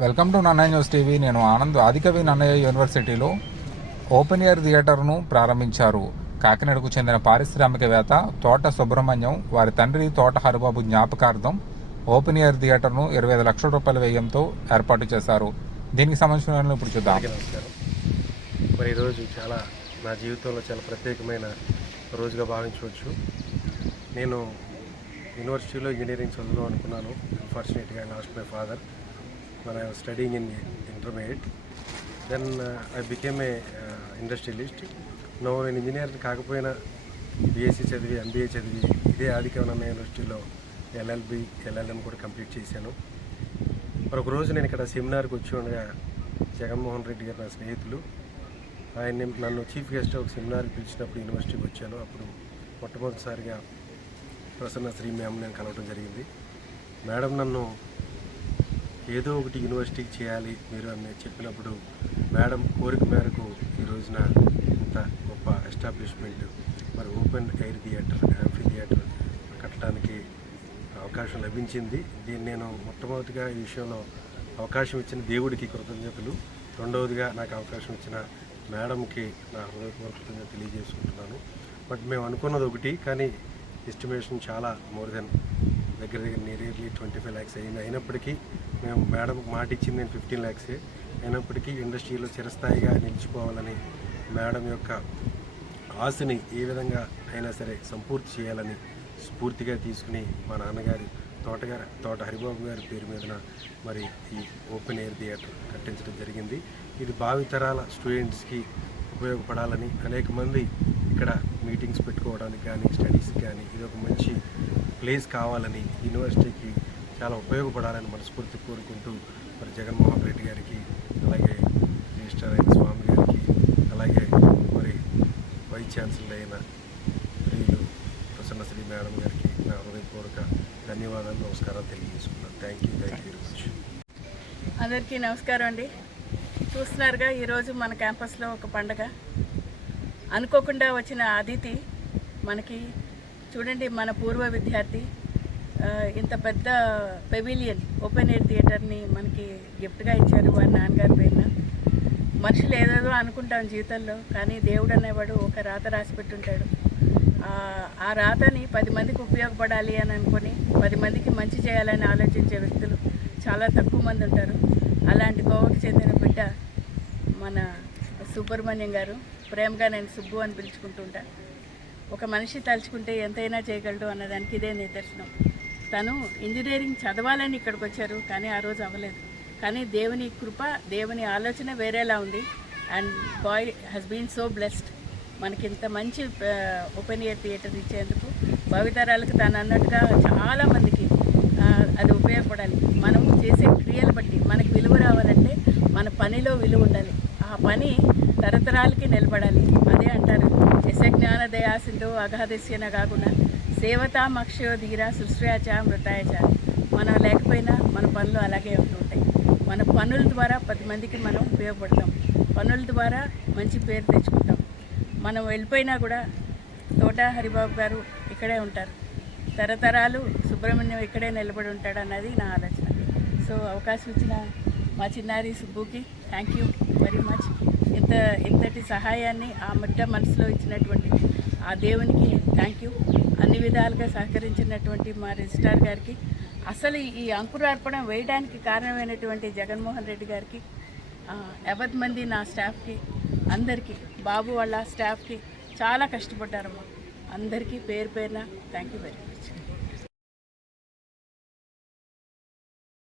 Welcome to Nannaya news TV. నేను ఆనంద్. ఆదికవి నన్నయ్య యూనివర్సిటీలో open air థియేటర్ను ప్రారంభించారు. కాకినాడకు చెందిన పారిశ్రామికవేత్త తోట సుబ్రహ్మణ్యం వారి తండ్రి తోట హరిబాబు జ్ఞాపకార్థం ఓపెన్ ఎయిర్ థియేటర్ను 25 లక్షల రూపాయల వ్యయంతో ఏర్పాటు చేశారు. దీనికి సంబంధించిన ఇప్పుడు చూద్దాం. నమస్కారం. మరి ఈరోజు నా జీవితంలో చాలా ప్రత్యేకమైన రోజుగా భావించవచ్చు. నేను యూనివర్సిటీలో ఇంజనీరింగ్ చదువుదాం అనుకున్నాను. అన్ఫార్చునేట్గా I lost my father when I was studying in intermediate. Then I became a industrialist. Now నేను ఇంజనీర్ కాకపోయినా బీఎస్సీ చదివి ఎంబీఏ చదివి ఇదే ఆదికవి నన్నయ్య యూనివర్సిటీలో ఎల్ఎల్బి ఎల్ఎల్ఎం కూడా కంప్లీట్ చేశాను. మరి ఒక రోజు నేను ఇక్కడ సెమినార్కి వచ్చి ఉండగా జగన్మోహన్ రెడ్డి గారు నా స్నేహితులు ఆయన నన్ను చీఫ్ గెస్ట్ ఒక సెమినార్కి పిలిచినప్పుడు యూనివర్సిటీకి వచ్చాను. అప్పుడు మొట్టమొదటిసారిగా ప్రసన్న శ్రీ మ్యామ్ నేను కలవడం జరిగింది. మేడం నన్ను ఏదో ఒకటి యూనివర్సిటీకి చేయాలి మీరు అని చెప్పినప్పుడు మేడం కోరిక మేరకు ఈ రోజున ఇంత గొప్ప ఎస్టాబ్లిష్మెంట్ మరి open air theatre amphi theatre కట్టడానికి అవకాశం లభించింది. దీన్ని నేను మొట్టమొదటిగా ఈ విషయంలో అవకాశం ఇచ్చిన దేవుడికి కృతజ్ఞతలు, రెండవదిగా నాకు అవకాశం ఇచ్చిన మేడంకి నా హృదయపూర్వక కృతజ్ఞతలు తెలియజేసుకుంటున్నాను. బట్ మేము అనుకున్నది ఒకటి, కానీ ఎస్టిమేషన్ చాలా మోర్ దెన్ దగ్గర నియర్లీ 25 lakhs అయినప్పటికీ మేము మేడంకి మాట ఇచ్చింది నేను 15 lakhs అయినప్పటికీ ఇండస్ట్రీలో చిరస్థాయిగా నిలిచిపోవాలని మేడం యొక్క ఆశని ఏ విధంగా అయినా సరే సంపూర్తి చేయాలని స్ఫూర్తిగా తీసుకుని మా నాన్నగారి తోట హరిబాబు గారి పేరు మీదన మరి ఈ ఓపెన్ ఎయిర్ థియేటర్ కట్టించడం జరిగింది. ఇది భావితరాల స్టూడెంట్స్కి ఉపయోగపడాలని, అనేక మంది ఇక్కడ మీటింగ్స్ పెట్టుకోవడానికి కానీ స్టడీస్కి కానీ ఇది ఒక మంచి ప్లేస్ కావాలని, యూనివర్సిటీకి చాలా ఉపయోగపడాలని మనస్ఫూర్తి కోరుకుంటూ మరి జగన్మోహన్ రెడ్డి గారికి, అలాగే రిజిస్ట్రార్ అయిన స్వామి గారికి, అలాగే మరి వైస్ ఛాన్సలర్ అయిన ప్రియులు ప్రసన్నశ్రీ మేడం గారికి నా హృదయపూర్వక ధన్యవాదాలు, నమస్కారాలు తెలియజేసుకున్నాను. Thank you very much. అందరికీ నమస్కారం అండి. చూస్తున్నారుగా ఈరోజు మన క్యాంపస్లో ఒక పండగ. అనుకోకుండా వచ్చిన అతిథి మనకి చూడండి, మన పూర్వ విద్యార్థి ఇంత పెద్ద పెవిలియన్ ఓపెన్ ఎయిర్ థియేటర్ని మనకి గిఫ్ట్గా ఇచ్చారు వారి నాన్నగారి పేరున. మనుషులు ఏదేదో అనుకుంటాం జీవితంలో, కానీ దేవుడు అనేవాడు ఒక రాత రాసి పెట్టుంటాడు. ఆ రాతని 10 మందికి ఉపయోగపడాలి అని అనుకొని 10 మందికి మంచి చేయాలని ఆలోచించే వ్యక్తులు చాలా తక్కువ మంది ఉంటారు. అలాంటి కోవకు చెందిన బిడ్డ మన సుబ్రహ్మణ్యం గారు. ప్రేమగా నేను సుబ్బు అని పిలుచుకుంటుంటా. ఒక మనిషి తలుచుకుంటే ఎంతైనా చేయగలడు అన్నదానికి ఇదే నిదర్శనం. తను ఇంజనీరింగ్ చదవాలని ఇక్కడికి వచ్చారు, కానీ ఆ రోజు అవ్వలేదు. కానీ దేవుని కృప, దేవుని ఆలోచన వేరేలా ఉంది. And boy has been so blessed. మనకి ఇంత మంచి ఓపెన్ ఎయిర్ థియేటర్ ఇచ్చేందుకు భావితరాలకు తను అన్నట్టుగా చాలామందికి అది ఉపయోగపడాలి. మనం చేసే క్రియలు బట్టి మనకి విలువ రావాలంటే మన పనిలో విలువ ఉండాలి. ఆ పని తరతరాలకి నిలబడాలి. అదే అంటారు, యశ జ్ఞాన దయాసింధో అగాధస్యన కాకుండా సేవతామక్షో ధీర సృష్ట్యాచ మృతాయచ. మనం లేకపోయినా మన పనులు అలాగే ఉంటుంటాయి. మన పనుల ద్వారా 10 మందికి మనం ఉపయోగపడతాం. పనుల ద్వారా మంచి పేరు తెచ్చుకుంటాం. మనం వెళ్ళిపోయినా కూడా తోట హరిబాబు గారు ఇక్కడే ఉంటారు, తరతరాలు సుబ్రహ్మణ్యం ఇక్కడే నిలబడి ఉంటాడు అన్నది నా ఆలోచన. సో అవకాశం ఇచ్చిన మా చిన్నారి సుబ్బుకి థ్యాంక్ యూ వెరీ మచ్. ఇంతటి సహాయాన్ని ఆ మధ్య మనసులో ఇచ్చినటువంటి ఆ దేవునికి థ్యాంక్ యూ. అన్ని విధాలుగా సహకరించినటువంటి మా రిజిస్ట్రార్ గారికి, అసలు ఈ అంకురార్పణ వేయడానికి కారణమైనటువంటి జగన్మోహన్ రెడ్డి గారికి, 50 మంది నా స్టాఫ్కి, అందరికీ, బాబు వాళ్ళ స్టాఫ్కి చాలా కష్టపడ్డారమ్మా. అందరికీ పేరు పేరున థ్యాంక్ యూ వెరీ మచ్.